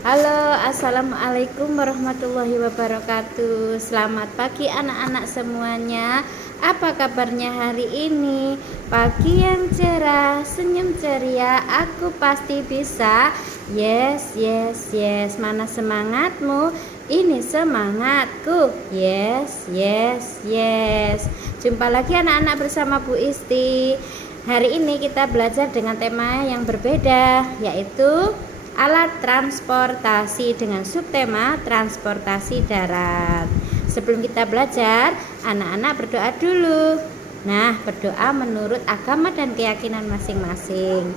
Halo, assalamualaikum warahmatullahi wabarakatuh. Selamat pagi anak-anak semuanya. Apa kabarnya hari ini? Pagi yang cerah, senyum ceria, aku pasti bisa. Yes, yes, yes. Mana semangatmu? Ini semangatku. Yes, yes, yes. Jumpa lagi anak-anak bersama Bu Isti. Hari ini kita belajar dengan tema yang berbeda, yaitu alat transportasi dengan subtema transportasi darat. Sebelum kita belajar, anak-anak berdoa dulu. Nah, berdoa menurut agama dan keyakinan masing-masing.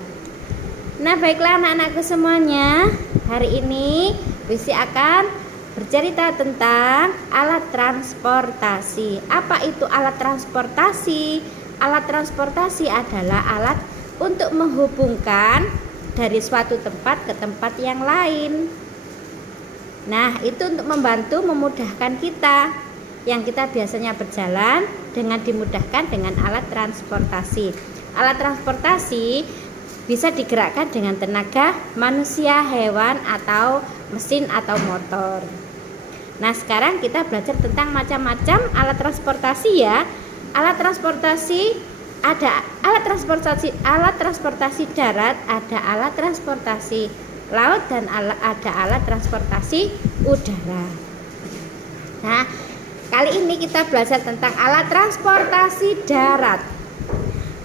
Nah, baiklah anak-anakku semuanya. Hari ini Bisi akan bercerita tentang alat transportasi. Apa itu alat transportasi? Alat transportasi adalah alat untuk menghubungkan dari suatu tempat ke tempat yang lain. Nah, itu untuk membantu memudahkan kita yang kita biasanya berjalan dengan dimudahkan dengan alat transportasi. Alat transportasi bisa digerakkan dengan tenaga manusia, hewan, atau mesin atau motor. Nah, sekarang kita belajar tentang macam-macam alat transportasi ya. Alat transportasi ada alat transportasi darat, ada alat transportasi laut, dan ada alat transportasi udara. Nah, kali ini kita belajar tentang alat transportasi darat.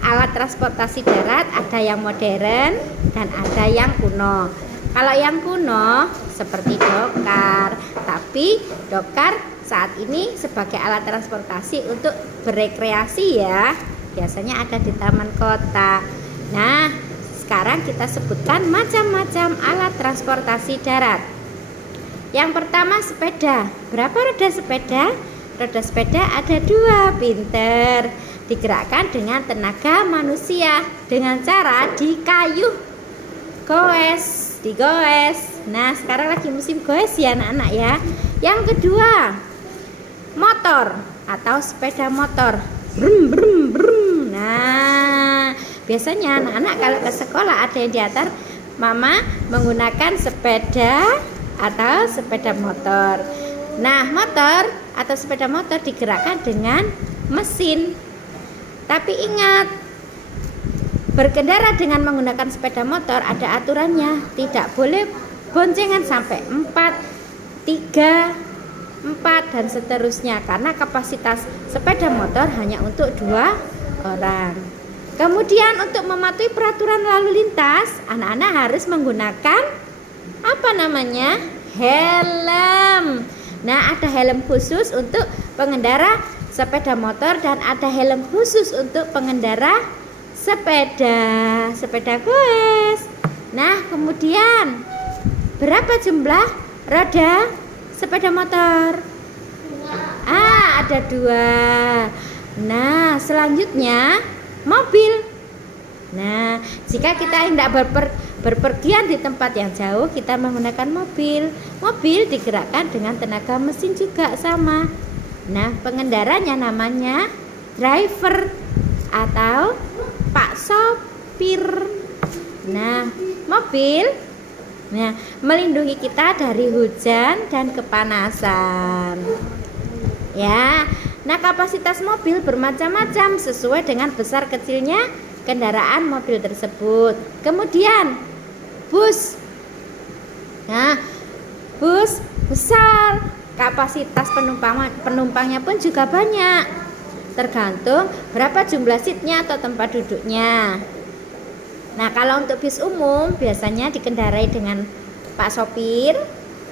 Alat transportasi darat ada yang modern dan ada yang kuno. Kalau yang kuno seperti dokar, tapi dokar saat ini sebagai alat transportasi untuk berekreasi ya. Biasanya ada di taman kota. Nah, sekarang kita sebutkan macam-macam alat transportasi darat. Yang pertama sepeda. Berapa roda sepeda? Roda sepeda ada 2, pinter. Digerakkan dengan tenaga manusia dengan cara dikayuh, goes, digoes. Nah, sekarang lagi musim goes ya anak-anak ya. Yang kedua, motor atau sepeda motor. Brum brum brum. Nah, biasanya anak-anak kalau ke sekolah ada yang diantar mama menggunakan sepeda atau sepeda motor. Nah, motor atau sepeda motor digerakkan dengan mesin. Tapi ingat, berkendara dengan menggunakan sepeda motor ada aturannya. Tidak boleh boncengan sampai 4, 3, 4 dan seterusnya, karena kapasitas sepeda motor hanya untuk 2 orang. Kemudian untuk mematuhi peraturan lalu lintas, anak-anak harus menggunakan apa namanya? Helm. Nah, ada helm khusus untuk pengendara sepeda motor dan ada helm khusus untuk pengendara sepeda goes. Nah, kemudian berapa jumlah roda sepeda motor? Ada 2. Nah, selanjutnya mobil. Nah, jika kita hendak berpergian di tempat yang jauh, kita menggunakan mobil. Mobil digerakkan dengan tenaga mesin juga sama. Nah, pengendaranya namanya driver atau pak sopir. Nah, mobil melindungi kita dari hujan dan kepanasan. Ya. Nah, kapasitas mobil bermacam-macam sesuai dengan besar kecilnya kendaraan mobil tersebut. Kemudian bus. Nah, bus besar, kapasitas penumpangnya pun juga banyak. Tergantung berapa jumlah seatnya atau tempat duduknya. Nah, kalau untuk bis umum biasanya dikendarai dengan pak sopir,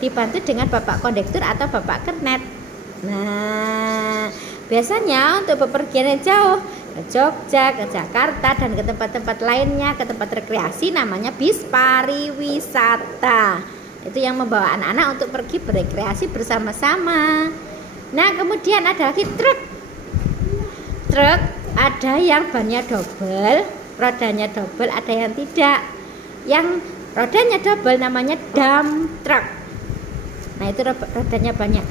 dibantu dengan bapak kondektur atau bapak kernet. Nah, biasanya untuk bepergian yang jauh ke Jogja, ke Jakarta, dan ke tempat-tempat lainnya, ke tempat rekreasi, namanya bis pariwisata. Itu yang membawa anak-anak untuk pergi berekreasi bersama-sama. Nah, kemudian ada lagi truk. Truk ada yang bannya double, rodanya double, ada yang tidak. Yang rodanya double namanya dump truck. Nah, itu rodanya banyak.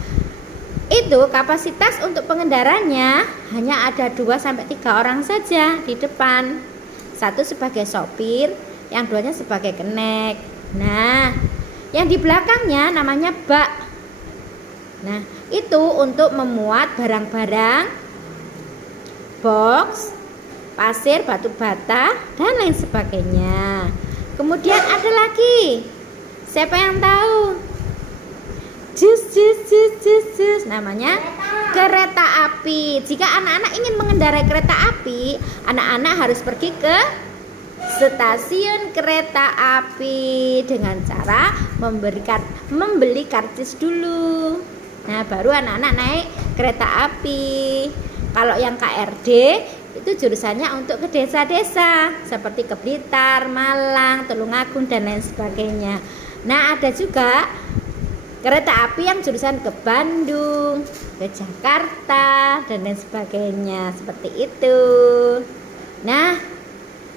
Itu kapasitas untuk pengendaranya hanya ada 2-3 orang saja di depan. Satu sebagai sopir, yang duanya sebagai kenek. Nah, Yang di belakangnya namanya bak. Nah, itu untuk memuat barang-barang, box, pasir, batu bata, dan lain sebagainya. Kemudian ada lagi, siapa yang tahu? Jus, namanya kereta api. Jika anak-anak ingin mengendarai kereta api, anak-anak harus pergi ke stasiun kereta api dengan cara membeli karcis dulu. Nah, baru anak-anak naik kereta api. Kalau yang KRD itu jurusannya untuk ke desa-desa seperti ke Blitar, Malang, Tulungagung, dan lain sebagainya. Nah, ada juga kereta api yang jurusan ke Bandung, ke Jakarta, dan lain sebagainya, seperti itu. Nah,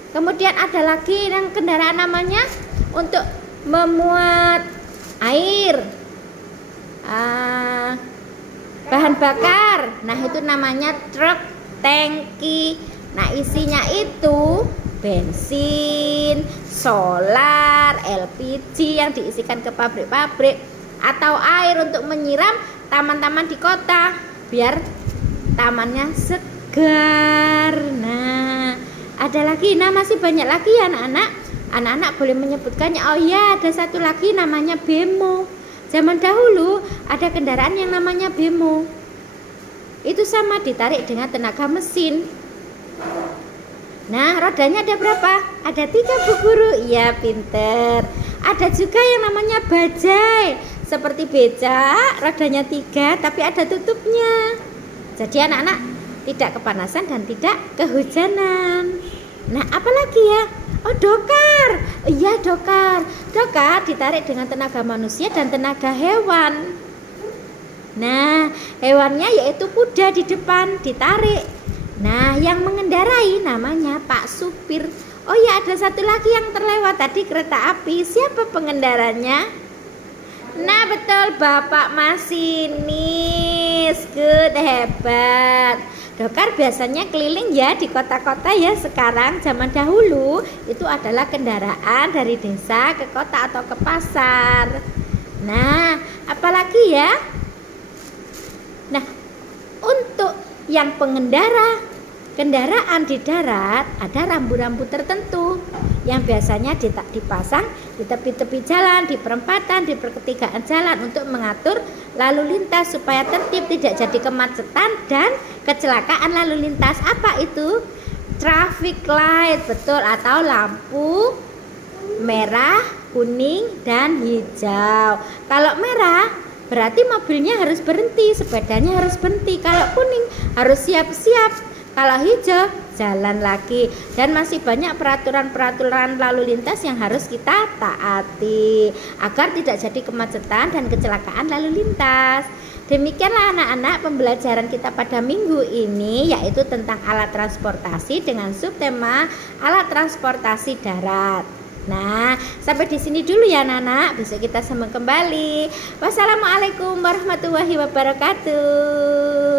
kemudian ada lagi yang kendaraan namanya untuk memuat air, bahan bakar. Nah, itu namanya truk, tangki. Nah, isinya itu bensin, solar, LPG yang diisikan ke pabrik-pabrik, atau air untuk menyiram taman-taman di kota biar tamannya segar. Nah, ada lagi, nah masih banyak lagi ya anak-anak. Anak-anak boleh menyebutkannya. Oh ya, ada satu lagi namanya bemo. Zaman dahulu ada kendaraan yang namanya bemo. Itu sama, ditarik dengan tenaga mesin. Nah, rodanya ada berapa? Ada 3, Bu Guru. Iya, pinter. Ada juga yang namanya bajai, seperti becak, rodanya 3 tapi ada tutupnya. Jadi anak-anak tidak kepanasan dan tidak kehujanan. Nah, apalagi ya? Oh, dokar. Iya, dokar. Dokar ditarik dengan tenaga manusia dan tenaga hewan. Nah, hewannya yaitu kuda di depan ditarik. Nah, yang mengendarai namanya Pak Supir. Oh ya, ada satu lagi yang terlewat tadi, kereta api. Siapa pengendaranya? Nah, betul, Bapak masinis. Good, hebat. Dokar biasanya keliling ya di kota-kota ya. Sekarang, zaman dahulu itu adalah kendaraan dari desa ke kota atau ke pasar. Nah, apalagi ya? Nah, untuk yang kendaraan di darat ada rambu-rambu tertentu yang biasanya dipasang di tepi-tepi jalan, di perempatan, di pertigaan jalan untuk mengatur lalu lintas supaya tertib, tidak jadi kemacetan dan kecelakaan lalu lintas. Apa itu? Traffic light, betul, atau lampu merah, kuning, dan hijau. Kalau merah berarti mobilnya harus berhenti, sepedanya harus berhenti. Kalau kuning harus siap-siap. Kalau hijau jalan lagi. Dan masih banyak peraturan-peraturan lalu lintas yang harus kita taati agar tidak jadi kemacetan dan kecelakaan lalu lintas. Demikianlah anak-anak pembelajaran kita pada minggu ini, yaitu tentang alat transportasi dengan subtema alat transportasi darat. Nah, sampai di sini dulu ya anak-anak. Besok kita sambung kembali. Wassalamualaikum warahmatullahi wabarakatuh.